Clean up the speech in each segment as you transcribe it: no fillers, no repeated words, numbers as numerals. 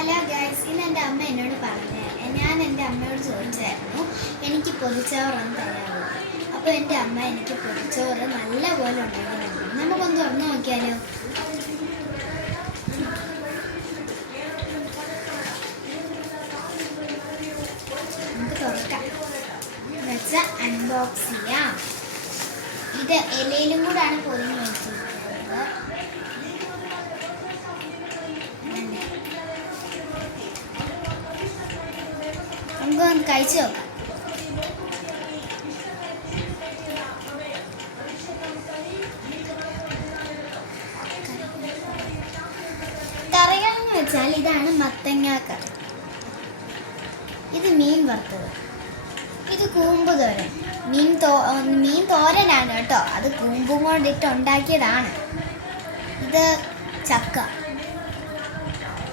Hello guys, ഇന്ന് എൻ്റെ അമ്മ എന്നോട് പറഞ്ഞേ, ഞാൻ എൻ്റെ അമ്മയോട് ചോദിച്ചായിരുന്നു എനിക്ക് പൊതിച്ചോറൊന്ന് തരാമോ. അപ്പോൾ എൻ്റെ അമ്മ എനിക്ക് പൊതിച്ചോറ് നല്ലപോലെ ഉണ്ടാക്കി. നമുക്കൊന്ന് തുറന്നു നോക്കിയാലോ. നമുക്ക് തുറക്കാം വെച്ചാൽ അൺബോക്സ് ചെയ്യാം. ഇത് ഇലയിലും കൂടാണ് പൊതിഞ്ഞ് വെച്ചിരിക്കുന്നത്. നമുക്കൊന്ന് കഴിച്ചു നോക്കാം. കറികളെന്ന് വെച്ചാൽ ഇതാണ് മത്തങ്ങ കറി, ഇത് മീൻ വറുത്തത്, ഇത് കൂമ്പ് തോരൻ. മീൻ തോരനാണ് കേട്ടോ, അത് കൂമ്പും കൊണ്ടിട്ട് ഉണ്ടാക്കിയതാണ്. ഇത് ചക്ക,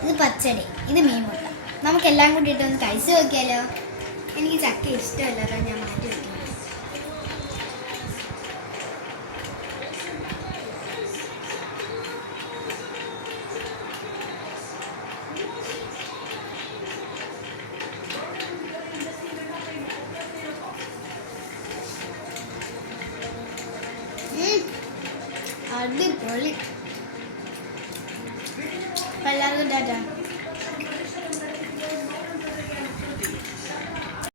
ഇത് പച്ചടി, ഇത് മീൻ മുട്ട. നമുക്കെല്ലാം കൂട്ടിയിട്ട് ഒന്ന് കഴിച്ചു നോക്കിയാലോ. എനിക്ക് ചക്ക ഇഷ്ടമല്ല, അതാ ഞാൻ മാറ്റി വയ്ക്കുന്നത്. അടിപൊളി. എല്ലാവർക്കും ടാറ്റാ.